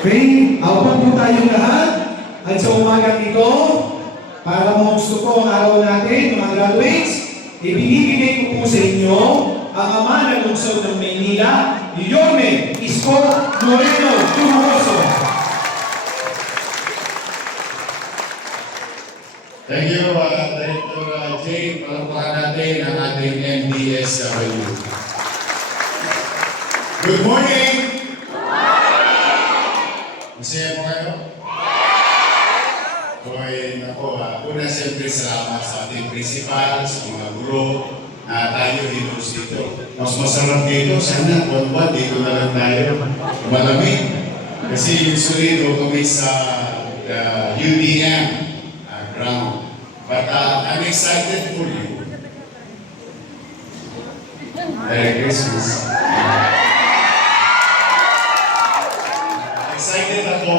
Okay, awan po tayong lahat. At sa umagang ito, para gusto ko ang araw natin, mga graduates, ibinibigay ko po sa inyo ang ama ng lungsod ng Maynila, Yorme Isko Moreno Tumoroso. Thank you, Director Jay. Palakpakan natin ang ating MDSW. Good morning! Masaya mo kayo? Hoy, nako, una siyempre salamat sa ating principal, sa mga guro na tayo hinos dito. Mas masarap dito, sana buwan-buwan dito na lang tayo. Malamig. Kasi usually doon kami sa UDM ground. But I'm excited for you. Merry Christmas. Excited ako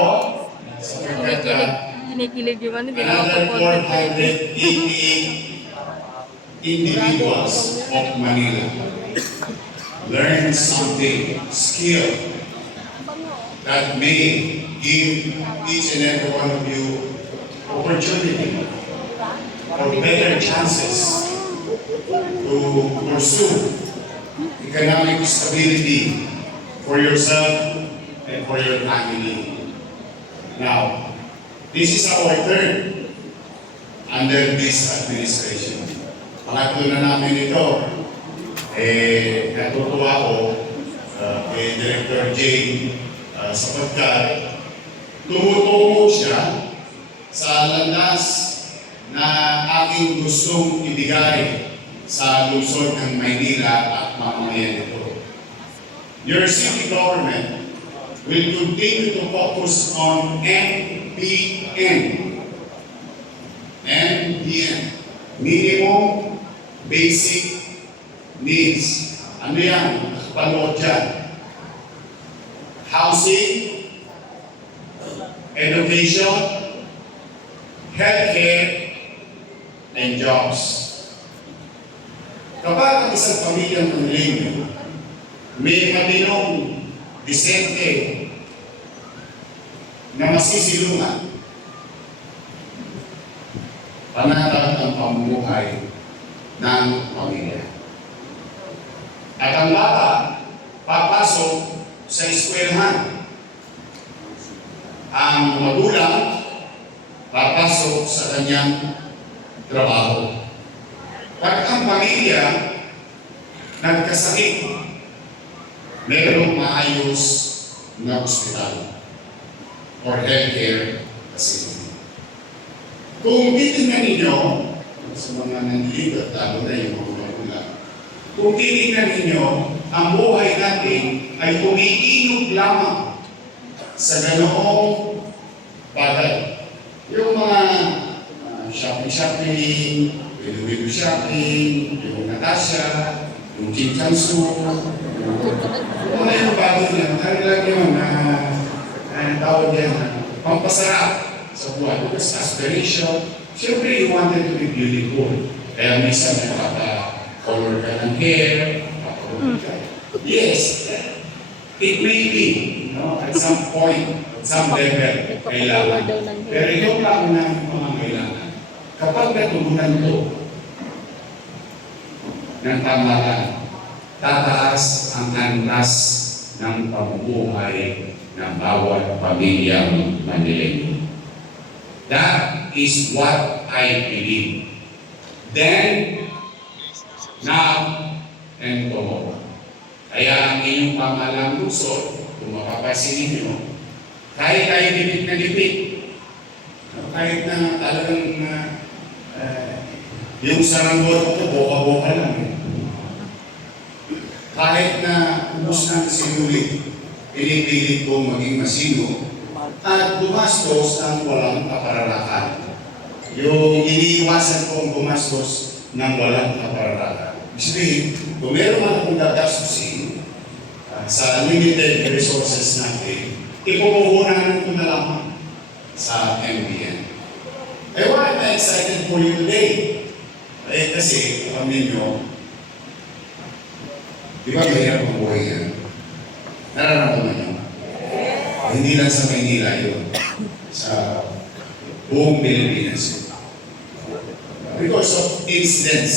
sapagkat Kinikilig yung ano, another 488 individuals of Manila learn something, skill that may give each and every one of you opportunity or better chances to pursue economic stability for yourself and for your family. Now, this is our third under this administration. Pangatlo na namin ito. Natutuwa ko kay Director Jay sapagkat tumutungo siya sa landas na aking gustong ibigay sa lungsod ng Maynila at mamamayan nito. Your city government will continue to focus on MBN. MBN. Minimum Basic Needs. Ano yan? Nakapanood dyan. Housing, education, healthcare, and jobs. Kapag ang isang pamilyang Manileno may matinong, disente, na masisilungan, panatag ang pamumuhay ng pamilya. At ang bata, papasok sa eskwelahan. Ang magulang, papasok sa kanyang trabaho. Pag ang pamilya nagkasakit, mayroong maayos na ospital or healthcare facility. Kung titingnan ninyo, sa mga nandito at lalo na yung mga magulang, kung titingnan ninyo, ang buhay natin ay umiinog lamang sa ganoong bagay. Yung mga shopping, window shopping, yung Natasha, yung Kim Chansu, yung mga yung bagay niya, kanilang yun na tawag yan, pampasarap sa buhay. Because aspiration, siyempre you wanted to be beautiful. Kaya minsan may color ka ng hair, yes, it may be, at some point, at some level, kailangan. Pero yung lang ng mga kailangan. Kapag natugunan ko ng tamaran, tataas ang antas ng pamumuhay ng bawat pamilyang Manileno. That is what I believe. Then, now, and tomorrow. Kaya ang inyong pamahalang lungsod, kung mapapansin ninyo, kahit tayo lipit na lipit, kahit na talagang yung saranggot ko, boka-boka lang. Kahit na ubos na sinulit, pinipilit kong maging masino at gumastos ng walang kapararakan. Yung iniiwasan kong gumastos ng walang kapararakan. Sabihin, kung meron man akong gagastusin sa limited resources natin, ipupuhunan ko na lamang sa MBN. Why am I excited for you today? Kasi, alam ninyo, Di ba mahirap ang buhay yan? Nararamdaman niyo? Hindi lang sa Maynila yun. Sa buong Pilipinas. Because of incidents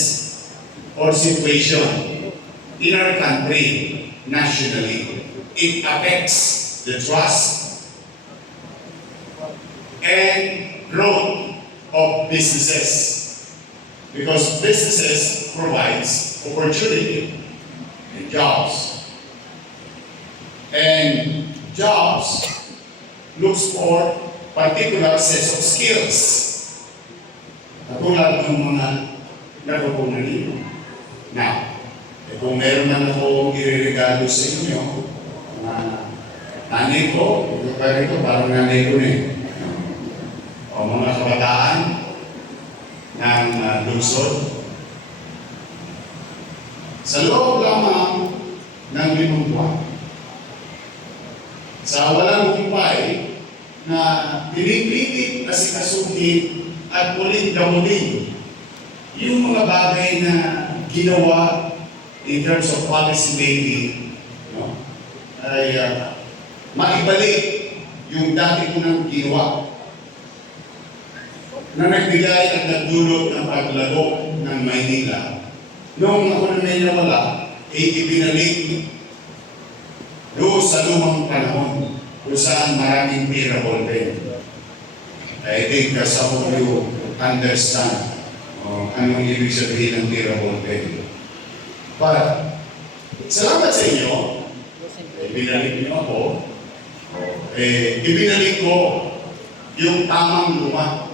or situation in our country, nationally, it affects the trust and growth of businesses. Because businesses provides opportunity and jobs. And jobs looks for particular set of skills. Katulad ng mga natutunan ninyo. Now, kung meron man ako ireregalo sa inyo, nanay ko, ito pa rito, parang nanay ko na eh. O mga kabataan ng lungsod. Sa loob lamang ng 5 buwan, sa walang humpay na pinipilit asikasuhin at muling gamutin yung mga bagay na ginawa in terms of policy making, no? Ay maibalik yung dati ko nang ginawa na nagbigay at nagdulot ng paglago ng Maynila. Noong ako na may nawala, ay ibinalik doon sa lumang panahon kung saan maraming pera ballpen. I think some of you understand anong ibig sabihin ng pera ballpen. But, salamat sa inyo, ibinalik niyo ako, ibinalik ko yung tamang luma.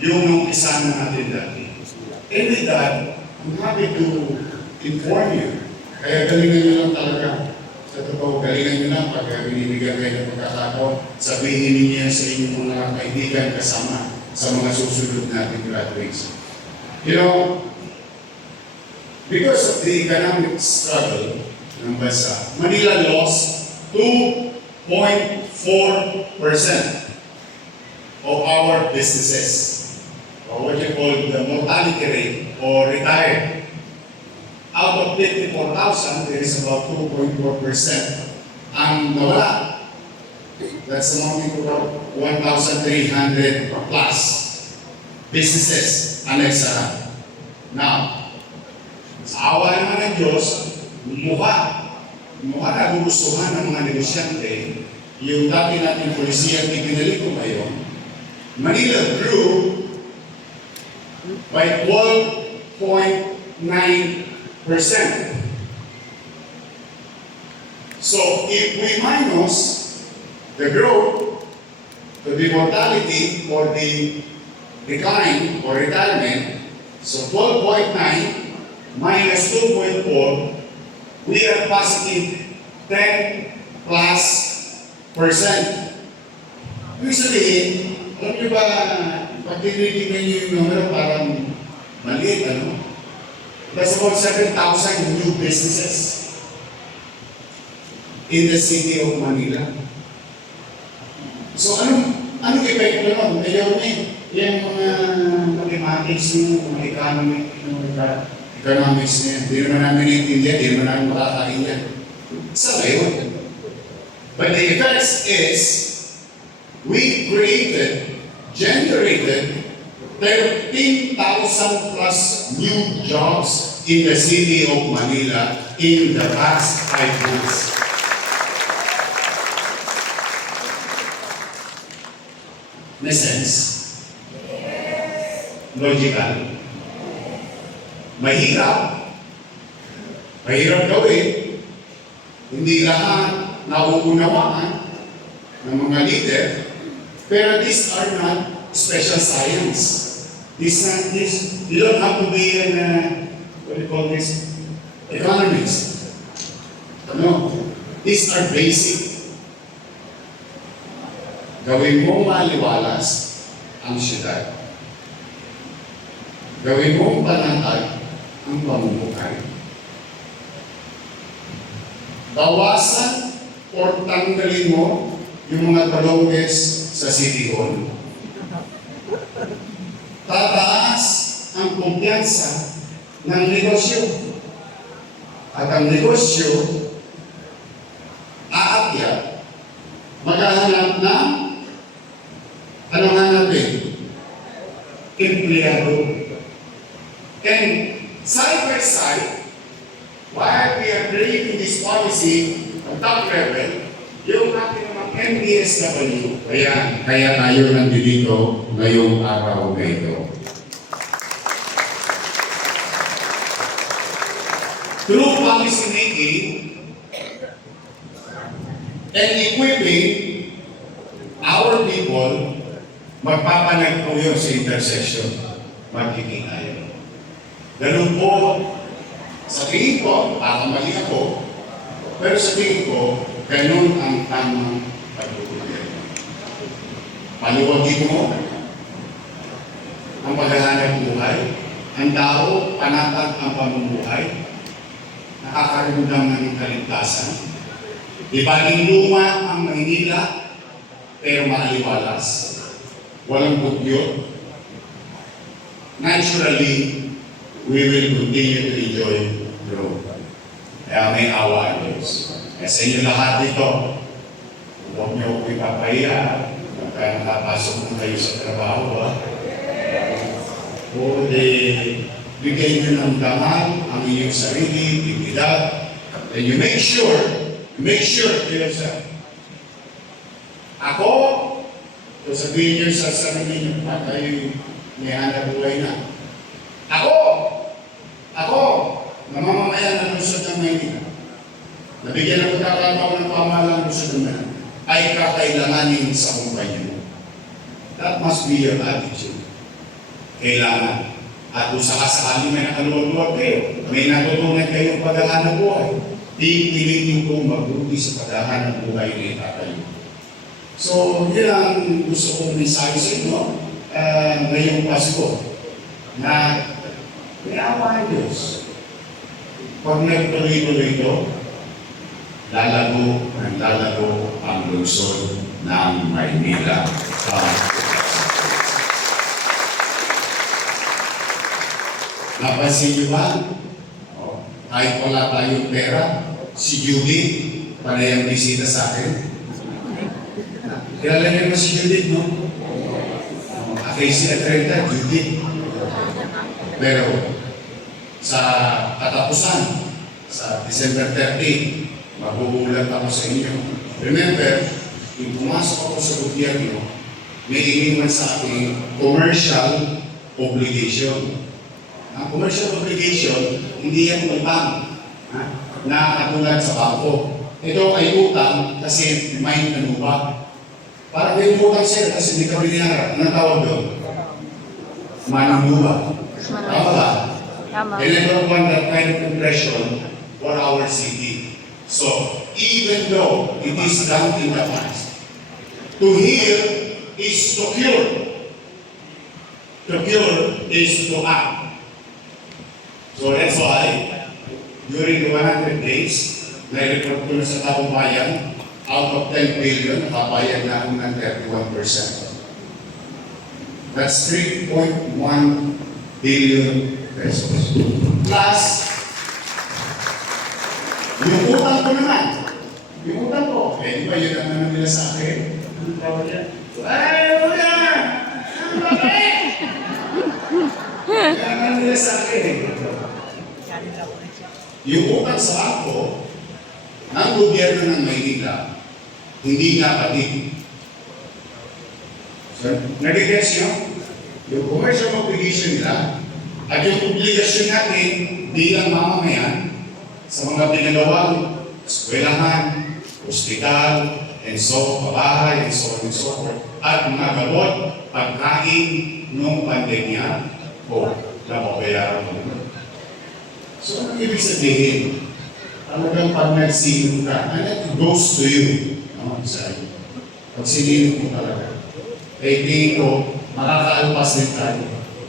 Yung nung isa na natin dati. And with that, I'm happy to inform you. Kaya galingan nyo lang talaga. Sa totoo, galingan nyo lang pag binibigyan kayo ng pagkakataon. Sabihin niyo sa inyong mga kaibigan kasama sa mga susunod nating graduates. You know, because of the economic struggle ng bansa, Manila lost 2.4% of our businesses. Or what you call the mortality rate or retired. Out of 54,000, there is about 2.4% ang nawala. That's amounting to about 1,300 plus businesses ang nagsara. Now, sa awa naman ng Diyos, mukha na gugustuhan ng mga negosyante yung dati natin polisiyang ibinalik ko ngayon. Manila grew by 12.9%. So if we minus the growth to the mortality or the decline or retirement, so 12.9 minus 2.4, we are positive 10 plus %. Ibig sabihin, alam niyo ba, pag tinitingnan niyo yung numero, parang maliit, ano? That's about 7,000 new businesses in the city of Manila. So, anong epekto nun? Ngayon yung mga mathematics nyo, mga economics nyo, hindi naman namin naintindihan, hindi naman namin makakain yan. Sa ngayon. But the effects is, we generated 13,000 plus new jobs in the city of Manila in the past 5 months. May sense? Logical? Mahirap gawin. Hindi lahat nauunawaan ng mga leader. Pero these are not special science. You don't have to be what do you call this? Economist. No. These are basic. Gawin mo maliwalas ang syudad. Gawin mo panatag ang pamumuhay. Bawasan o tanggalin mo yung mga talonges sa City Hall. Tataas ang kumpiyansa ng negosyo. At ang negosyo, aakyat, maghahanap na, anong hanapin? Empleyado. And side by side, while we are creating this policy on top level, yung ating mga MPSW, kaya tayo nandito ngayong araw na ito. Through policy making and equipping our people, magpapanag po yun sa intersection. Magkikita yun. Ganun po, sa tingin ko, baka mali ako, pero sa tingin ko, ganun ang tamang pagbubuhay. Paluwagin mo ang paghahanap buhay, ang tao, panatag ang pamumuhay, nakakaramdam ng kaligtasan. Di ba luma ang Maynila, pero maaliwalas. Walang bugyot. Naturally, we will continue to enjoy growth. Kaya may awa ang Diyos. Kaya sa inyo lahat dito, huwag niyo ko ipapahiya. Kaya nakapasok na kayo sa trabaho. O bigay niyo ng damang ang inyong sarili, dignidad. And you make sure to yourself. Ako, so sabihin niyo sa sarili niyo, at kayo may hanap buhay na. Ako, namamamayan ng Luzon ng Maynila. Nabigyan ng pagkakataon ng pamahalaan ng Luzon ng Maynila, ay kakailanganin sa kumpanya. That must be your attitude. Kailangan. At kung sakasakali may nakaluwag-luwag kayo, may natutunan kayong paghahanap buhay, pipilitin kong magbuti sa paghahanap buhay na itatayo. So, yun ang gusto kong mensahe sa inyo ngayong Pasko, na may awa ang Diyos. Pag nagtuloy-tuloy ito, lalago ang lungsod ng Maynila. Napansin niyo ba? Kahit wala tayong pera, si Judith, panayang bisita sa akin. Kilala niyo ba si Judith, no? Casey at Renta, Judith. Pero sa katapusan, sa December 30, magugulat ako sa inyo. Remember, yung pumasok ako sa gobyerno, may iniwan sa ating commercial obligation. Ang commercial obligation, hindi yan utang na katulad sa bangko. Ito ay utang kasi may nanubak. Parang may utang sir kasi hindi ka binayaran. Anong tawag doon? Mananubak. Tama ba? Tama. And I don't want that kind of impression for our city. So, even though it is done in the past, to heal is to cure. To cure is to act. So that's why, during the 100 days, na-report ko na sa taong bayan, out of 10 billion, nakabayad na ako ng 31%. That's 3.1 billion pesos. Plus, yung utang ko naman. Yung utang ko, di ba yun ang ano nila sa akin? Ang tawag yan? Ay, wala! Ang bakit? Yan ang nila sa akin. Yung utang sa bangko ng gobyerno ng Maynila, hindi nga pati. So, nag-guess nyo? Yung commercial obligation nila at yung obligasyon natin bilang mamamayan sa mga pinagawang eskwelahan, ospital, and so, pabahay, and so on and so forth, at mga gamot, pagkain nung pandemya o nababayaran mo. So, ano ibig sabihin? Talagang pag nagsilong ka, and it goes to you. No? Sorry. Pag sinilong mo talaga, eh tingin ko, makakaalpas din tayo.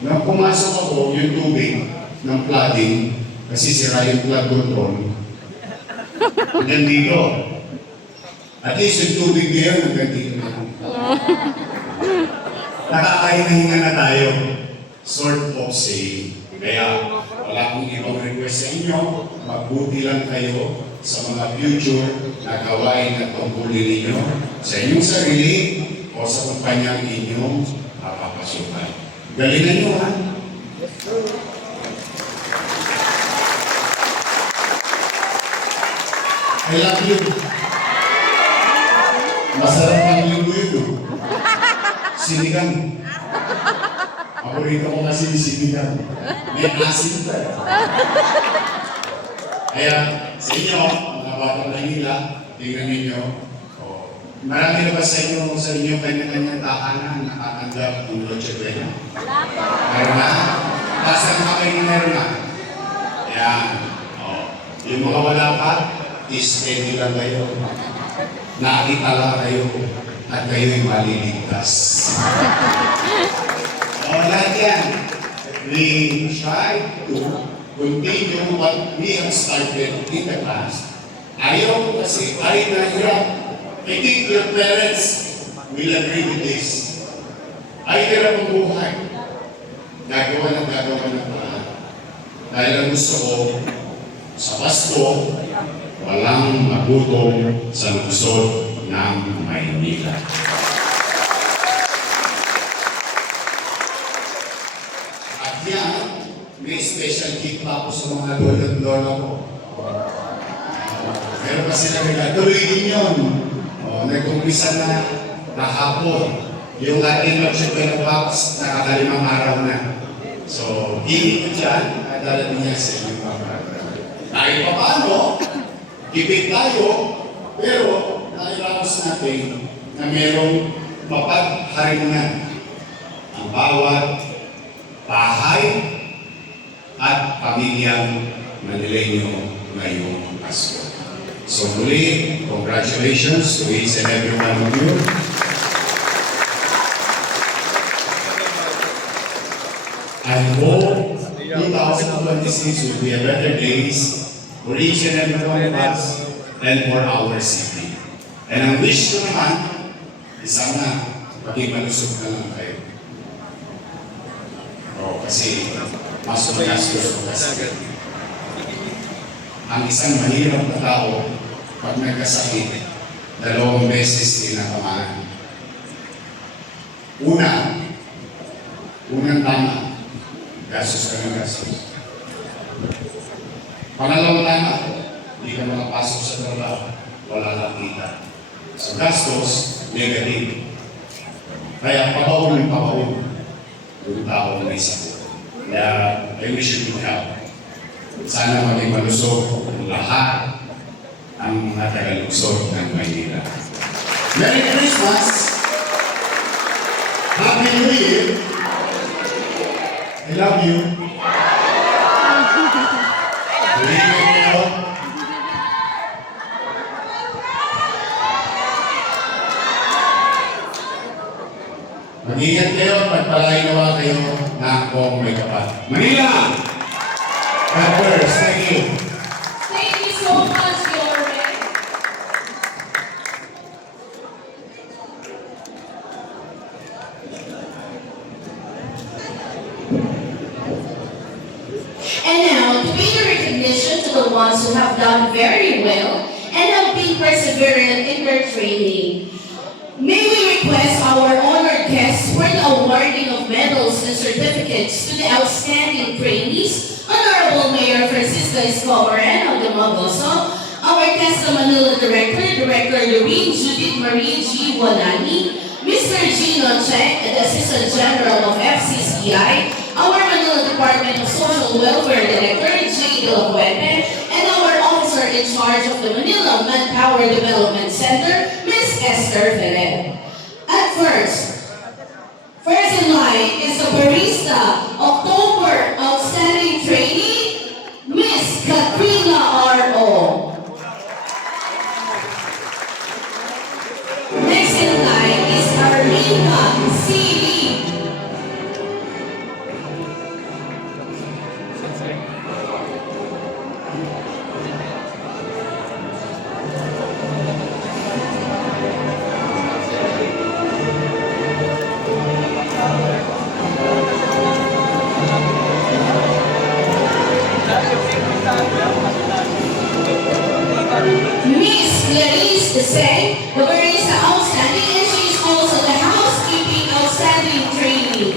Nung pumasok ako, yung tubig ng flooding, kasi sira yung flood control, hanggang dito. At least yung tubig ngayon, hanggang dito na. Nakakahinga na tayo. Sort of saying. Kaya, wala akong ibang request sa inyo. magbuti lang kayo sa mga future na gawain at tungkulin ninyo sa inyong sarili o sa kumpanyang inyong papapasukan. Galingan nyo, ha? I love you. Masarap ang linggo yun. Sinigang. Paborito ko kasi yung sinigang. May asin pa. Kaya sa inyo, mga batang Manila, tingnan ninyo, marami na ba sa inyo kanya-kanyang tahanan nakatanggap ng Noche Buena? Meron na? Basta na kayo meron na? Ayan. Yung mga wala pa, is-steady lang kayo. Nakita lang kayo at kayo'y maliligtas. Lahat yan. We try to continue what we have started in the past. Ayaw ko kasi, ay nahirap. I think your parents will agree with this. Ay hirap ang buhay. Gagawa ng paraan. Dahil ang gusto ko, sa Pasko, walang magutom sa lungsod ng Maynila. At yan, may special gift pa ako sa mga lolo at lola ko. Pero kasi tuloy din yun. Nag-umpisa na hapon. Yung ating Noche Buena box, nakakalimang araw na. So, hindi ko dyan, at dalating niya sa inyong mga kahit pa paano, gipit tayo, pero nailaos natin na merong mapagharingan ang bawat bahay at pamilyang Manileño ngayong Pasko. So muli, congratulations to each and every one of you. I hope 2026 will be a better days for each and every one of us and for our city. And ang wish ko naman, sana maging malusog na lang kayo. Kasi mas magastos ko kasi. Ang isang mahirap na tao, pag nagkasakit, 2 beses tinatamaan. Unang tama, gastos ka ng gastos. Pangalawang tama, hindi ka makapasok sa trabaho, wala kang kita. So gastos, negative. Kaya pabaon ng pabaon yung tao na isa. Kaya I wish you good health. Sana maging malusog ang lahat ang taga-lungsod ng Maynila. Merry Christmas! Happy New Year! I love you! Believe kayo. Mag-ingat kayo, pagpalay nawa kayo na kung may kapat. Manila! God bless. Thank you. Thank you so much, Yorme. And now, to pay the recognition to the ones who have done very well and have been perseverant in their training, may we request our honored guests for the awarding of medals and certificates to the outstanding trainees, Honorable Mayor Francisca Escobaran of the Magoso, our TESDA Manila Director, Director Lorene Judith Marie G. Wanani, Mr. Gino Cheng, the Assistant General of FCCI, our Manila Department of Social Welfare Director, J. De La Fuente, and our Officer in charge of the Manila Manpower Development Center, Ms. Esther Ferrer. At first in line is the Barista October Outstanding Trainee, Miss Katrina R.O. Next in line is Arlena C.D. Miss Clarice Deseng, the barista outstanding, and she is also the housekeeping outstanding trainee.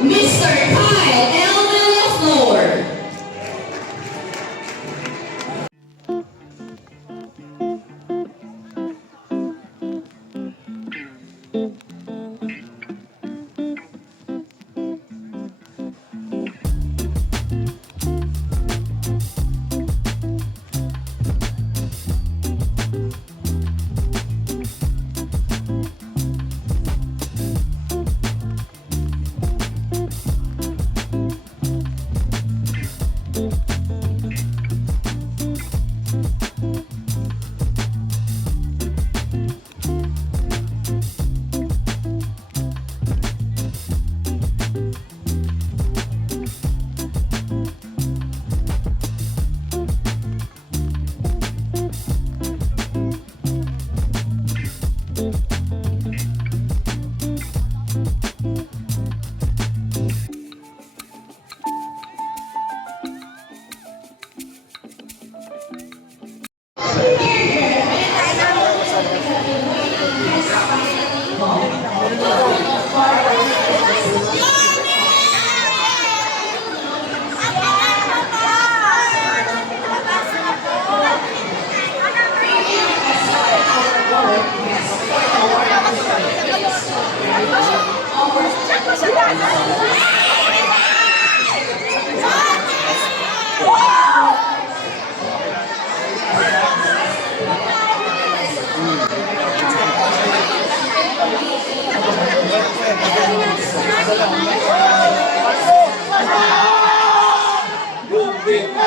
Mr. Kyle L. Villaflor. Yung